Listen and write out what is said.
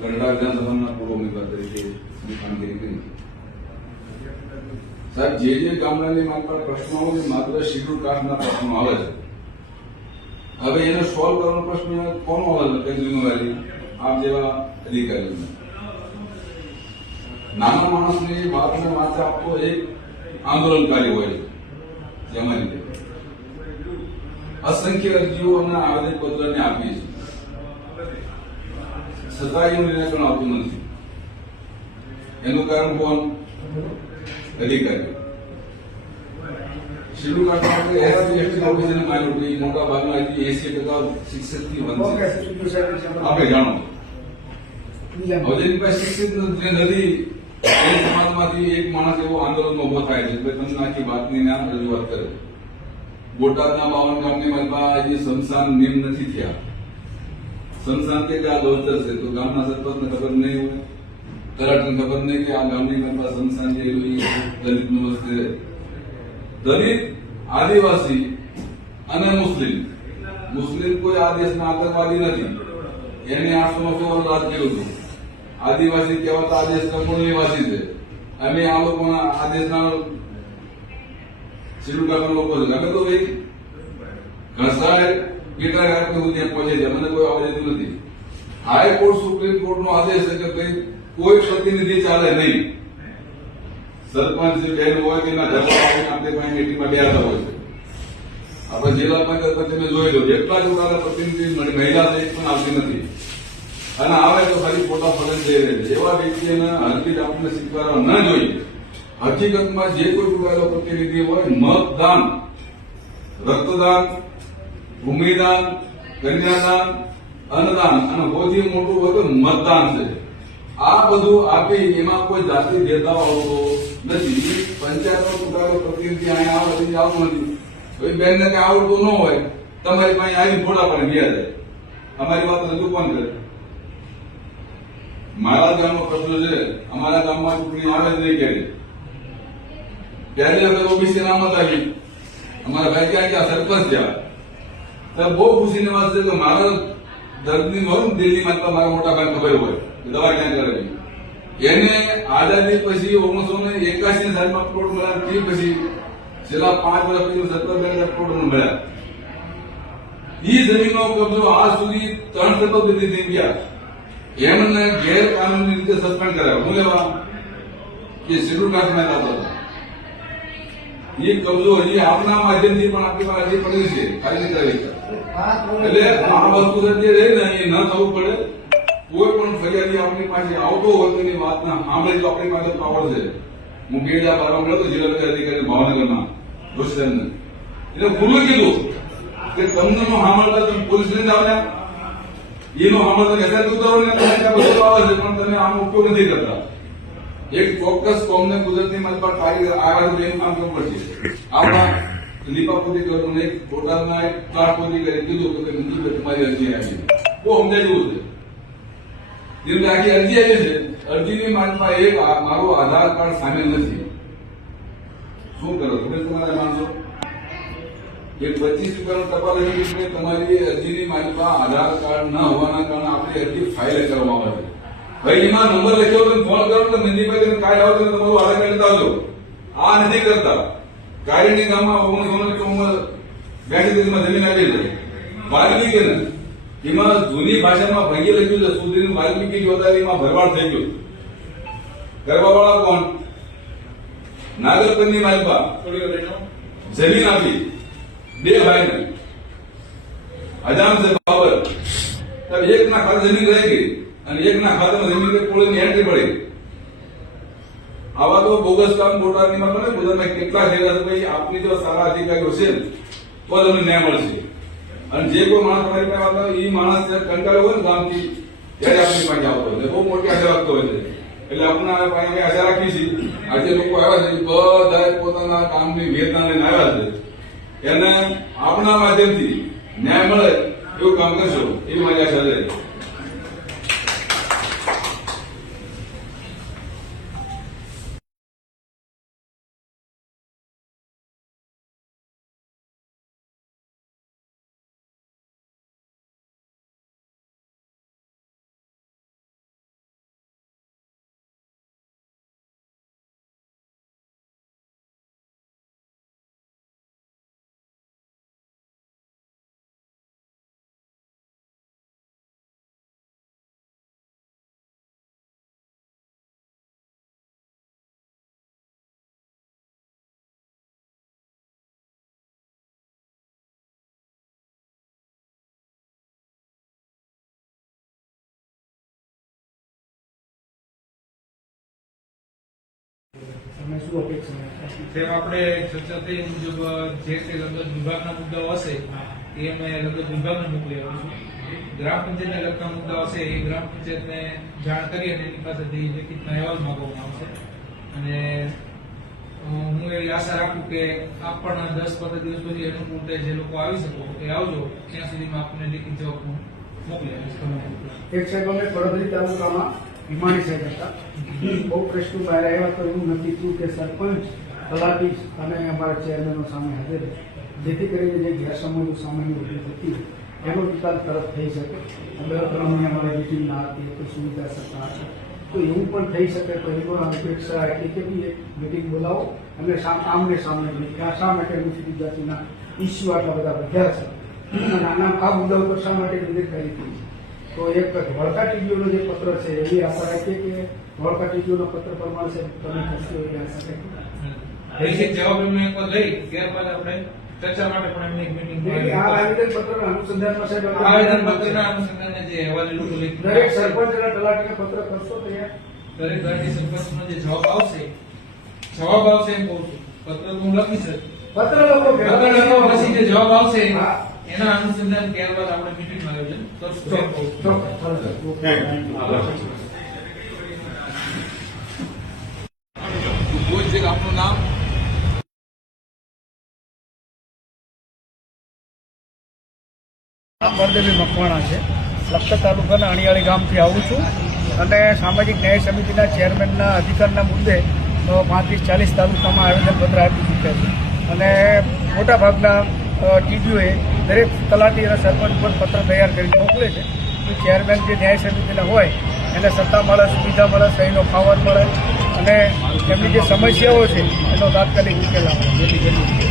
ગઢડા વિધાનસભાના પૂર્વ ઉમેદવાર તરીકે કામગીરી કરી. સાહેબ, જે ગામડાની માત્ર પ્રશ્નો આવે માત્ર શેડ્યુલ કાસ્ટના પ્રશ્નો આવે છે. હવે એને સોલ્વ કરવાનો પ્રશ્ન કોનો આવે છે? જિમ્મેવારી આપ જેવા અધિકારીઓને. નાના માણસની વાતને માથે આપતો એક આંદોલનકારી હોય છે. જેમાં અસંખ્ય અરજીઓ અને આવેદનપત્રને આપી છે, છતાં એનું નિરાકરણ આવતું નથી. એનું કારણ કોણ? અધિકારી. શેડ્યુલ કાસ્ટમાં એસસી એસટી ઓબીસી માઇનોરિટી મોટા ભાગના 80% શિક્ષિતથી વંચિત. આપણે જાણો હવે જેની પાસે શિક્ષિત જે નથી એ સમાજમાંથી એક માણસ એવો આંદોલન ઉભો થાય છે કે તમને આખી વાતની ના રજૂઆત કરે. બોટાદના 52 ગામની માલમાં હજી સ્મશાન નિમ નથી થયા. સ્મશાન કે આ ગૌચર છે તો ગામના સરપંચને ખબર નહીં હોય, તલાટીને ખબર નહીં કે આ ગામની માલમાં સ્મશાન જે દલિત નું વસ્તુ. દલિત, આદિવાસી અને મુસ્લિમ કોઈ આ દેશના આતંકવાદી નથી. એને 800 વર્ષ રાજ કર્યું હતું. આદિવાસી કહેવાતા આ દેશના મૂળ નિવાસી છે. અમે આ લોકોના આ દેશના શેડ્યુલ કાસ્ટના લોકો છે. અમે તો ભાઈ ઘસાય કેટલા રાત સુધી પહોંચે છે. મને કોઈ આવવા દેતું નથી. હાઈકોર્ટ સુપ્રીમ કોર્ટ નો આદેશ છે કે ભાઈ કોઈ પ્રતિનિધિ ચાલે નહીં. સરપંચ બેન હોય કે ના ઘરમાં આવીને આપણે પાસે મીટિંગમાં બેસતા હોય છે. આપણે જિલ્લા પંચાયત તમે જોઈ લો જેટલા જ ઉડાના પ્રતિનિધિ મહિલા એક પણ આવતી નથી. અને આવે તો ખાલી ફોટા ફરજ જઈ રહે છે. એવા વ્યક્તિને હલકી આપણને સ્વીકારવા ન જોઈએ. હકીકતમાં જે કોઈ ચૂંટાયેલો પ્રતિનિધિ હોય મતદાન, રક્તદાન, ભૂમિદાન, કન્યાદાન, અન્નદાન અને સૌથી મોટું હોય તો મતદાન છે. આ બધું આપી એમાં કોઈ જાતિ ભેદભાવ આવતો નથી. પંચાયતનો ચૂંટાયેલો પ્રતિનિધિ અહીંયા આવતું નથી. હવે બેનને કઈ આવડતું ન હોય તમારી પાસે આવીને ફોટા પણ ગયા જાય. અમારી વાત રજૂ કોણ કરે? મારા ગામનો પ્રશ્ન છે. અમારા ગામમાં ચૂંટણી આવે જ નહીં ક્યારે. પહેલી વખત ઓબીસી નામત આવી. અમારા ભાઈ ક્યાં ગયા? સરપંચ ગયા. તો બહુ ખુશીની વાત છે કે મારા દર્દની હોય ને દિલ્હીમાં તો મારા મોટા ભાઈ ખબર હોય દવા ક્યાં કરેલી. એને આઝાદી પછી 1981 સાલમાં પ્લોટ મળ્યા. તે પછી છેલ્લા 5 વર્ષ પછી 17 પ્લોટ મળ્યા. એ જમીનનો કબજો આજ સુધી 3 શતાબ્દી થઈ ગયા. એમને ગેરકાનૂની રીતે સસ્પેન્ડ કર્યા. હું લેવા કે શેડ્યુલ કાસ્ટમાં હતા. એ કબજો હજી આપના માધ્યમથી પણ આપણી પાસે હજી પડેલી છે. ખાલી નીકળાવી એટલે આ વસ્તુ જે રહી ને એ ન થવું પડે. કોઈ પણ ફરિયાદી આપણી પાસે આવતો હોય તો એની વાત ના સાંભળે તો આપણી પાસે પાવર છે. હું ગેડા બારવા મળ્યો તો જિલ્લા અધિકારી ભાવનગરના રોશનને એટલે ખુલ્લું કીધું કે તમને નો સાંભળતા તમે પોલીસ લઈને આવ્યા. એનો સાંભળતા એસઆઈ ઉતારો ને બધું આવે છે પણ તમે આનો ઉપયોગ નથી કરતા. એક ચોક્કસ કોમને ગુજરાતની મત પર આગળ જઈને કામ કરવું પડશે. આમાં લીપાપોતી કરવું નહીં. બોટાદના એક ત્રાટપોતી કરી કીધું કે મુજબ તમારી અરજી આવી. બહુ સમજાય જેવું છે. જેમ આખી અરજી આવી છે. અરજીની માનમાં એક મારું આધાર કાર્ડ સામેલ નથી. શું કરો તમે તમારા માણસો? એક 25 રૂપિયાનો ટપાલ લખી તમારી અરજીની માનમાં આધાર કાર્ડ ન હોવાના કારણે આપણી અરજી ફાઇલ કરવામાં આવે છે. ભાઈ એમાં નંબર લખ્યો તો ફોન કરો તો નંદીભાઈ કાઢ આવતો તમારું આધાર કાર્ડ લેતા આવજો. આ નથી કરતા. કારેણી ગામમાં 1982 માં જમીન આવી છે. વાલ્મીકી ને એમાં જૂની ભાષામાં ભાંગી લખ્યું છે. સુધીનું વાલ્મીકી જોતા એમાં ભરવાડ થઈ ગયું. કરવા વાળા કોણ? નાગરપંની માલપા જમીન આપી 2 ભાઈને અજામ છે બાબર. એક ના ખાતે જમીન રહી ગઈ અને એક ના ખાતામાં જમીન પોળીની એન્ટ્રી પડી. આવા તો બોગસ કામ બોટાદની માં બને. ગુજરાતમાં કેટલા થયેલા છે. ભાઈ આપની જો સારા અધિકારીઓ છે તો તમને ન્યાય મળશે. અને જે કોઈ માણસ તમારી પાસે આવતા એ માણસ કંટાળ્યો હોય ને ગામથી ત્યારે આપણી પાસે આવતો હોય બહુ મોટી આશા રાખતો હોય છે. એટલે આપણા પાસે આશા રાખી છે. આજે લોકો આવ્યા છે બધા પોતાના કામની વેદના લઈને આવ્યા છે. એને આપણા માધ્યમથી ન્યાય મળે એવું કામ કરશો એવી મારી આશા છે. તમે શું અપેક્ષા રાખો? તેમ આપણે ચર્ચા થઈ મુજબ જે તે લગત વિભાગના મુદ્દાઓ હશે એ અમે લગત વિભાગને મોકલી આવીશું. ગ્રામ પંચાયતને લગતા મુદ્દાઓ હશે એ ગ્રામ પંચાયતને જાણ કરી અને એની પાસેથી લેખિતના અહેવાલ માંગવામાં આવશે. અને હું એવી આશા રાખું કે આપ પણ 10-15 દિવસ પછી અનુકૂળ થાય જે લોકો આવી શકો એ આવજો, ત્યાં સુધીમાં આપણને લેખિત જવાબ મોકલી આવીશું. એક સાહેબ અમે પડદરી તાલુકામાં ભીમાણી સાહેબ હતા. બહુ પ્રશ્નો બહાર આવ્યા તો એવું નક્કી થયું કે સરપંચ, તલાટી અને અમારા ચેરમેનો સામે હાજર છે, જેથી કરીને જે ગેરસમજો સામાન્ય ઉભી થતી એનો નિકાલ તરફ થઈ શકે. અમે અમારી મિટિંગ ના હતી તો સુવિધા સરકાર છે, તો એવું પણ થઈ શકે તો એ પણ અપેક્ષા એટલી કે એક મિટિંગ બોલાવો અને આમને સામને શા માટે અનુસૂચિત જાતિના ઇસ્યુ આટલા બધા વધ્યા છે અને આ મુદ્દા ઉપર શા માટે બેદરકારી થઈ છે. તો એક વળકા ટીડીઓનો જે પત્ર છે એવી આશા રાખીએ કે વળકા ટીડીઓનો પત્ર પ્રમાણે તમે કરશો એવી આશા રાખીએ. લેખિત જવાબ એમને એક વાર લઈ ત્યારબાદ આપણે ચર્ચા માટે પણ એમને એક મિટિંગ આ આવેદન પત્રના અનુસંધાનમાં સાહેબ આવેદન પત્રના અનુસંધાને જે અહેવાલ લેખિત દરેક સરપંચ અને તલાટીને પત્ર કરશો તો દરેક દરેક સરપંચનો જે જવાબ આવશે એમ કહું છું. પત્ર તો હું લખી શકું, પત્ર લોકો પછી જે જવાબ આવશે એના અનુસંધાન ત્યારબાદ આપણે મિટિંગમાં આયોજન કરશું. કોઈ છે આપનું નામ? બળદેવી મકવાણા છે. લખતર તાલુકાના અણિયાળી ગામથી આવું છું અને સામાજિક ન્યાય સમિતિના ચેરમેનના અધિકારના મુદ્દે 35-40 તાલુકામાં આવેદનપત્ર આપી ચૂક્યા છે અને મોટાભાગના ટીડીઓએ દરેક તલાટી અને સરપંચ પર પત્ર તૈયાર કરીને મોકલે છે. ચેરમેન જે ન્યાય સમિતિના હોય એને સત્તા મળે, સુવિધા મળે, સહીનો પાવર મળે અને એમની જે સમસ્યાઓ છે એનો તાત્કાલિક ઉકેલ આવે જેથી જરૂરી છે.